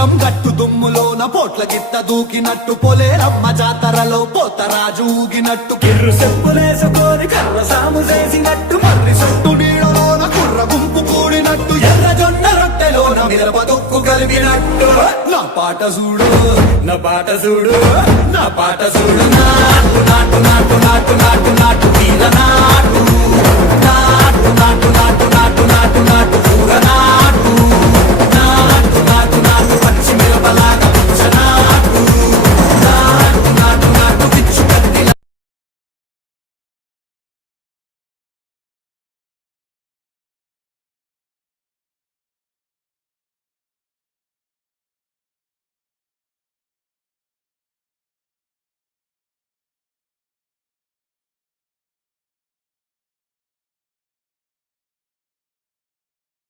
పొలం గట్టు దుమ్ములోన పోట్ల గిత్త దూకినట్టు పొలేరమ్మ జాతరలో పోతరాజు ఊగినట్టు కిర్రు చెప్పులేసుకొని కర్ర సాము చేసినట్టు మర్రి సొట్టు నీడలోన కుర్ర గుంపు కూడినట్టు ఎర్ర జొన్న రొట్టెలోన మిరప దొక్కు కలిపినట్టు నా పాట చూడు నా పాట చూడు నా పాట చూడు నాటు నాటు నాటు నాటు నాటు నాటు తీర నాటు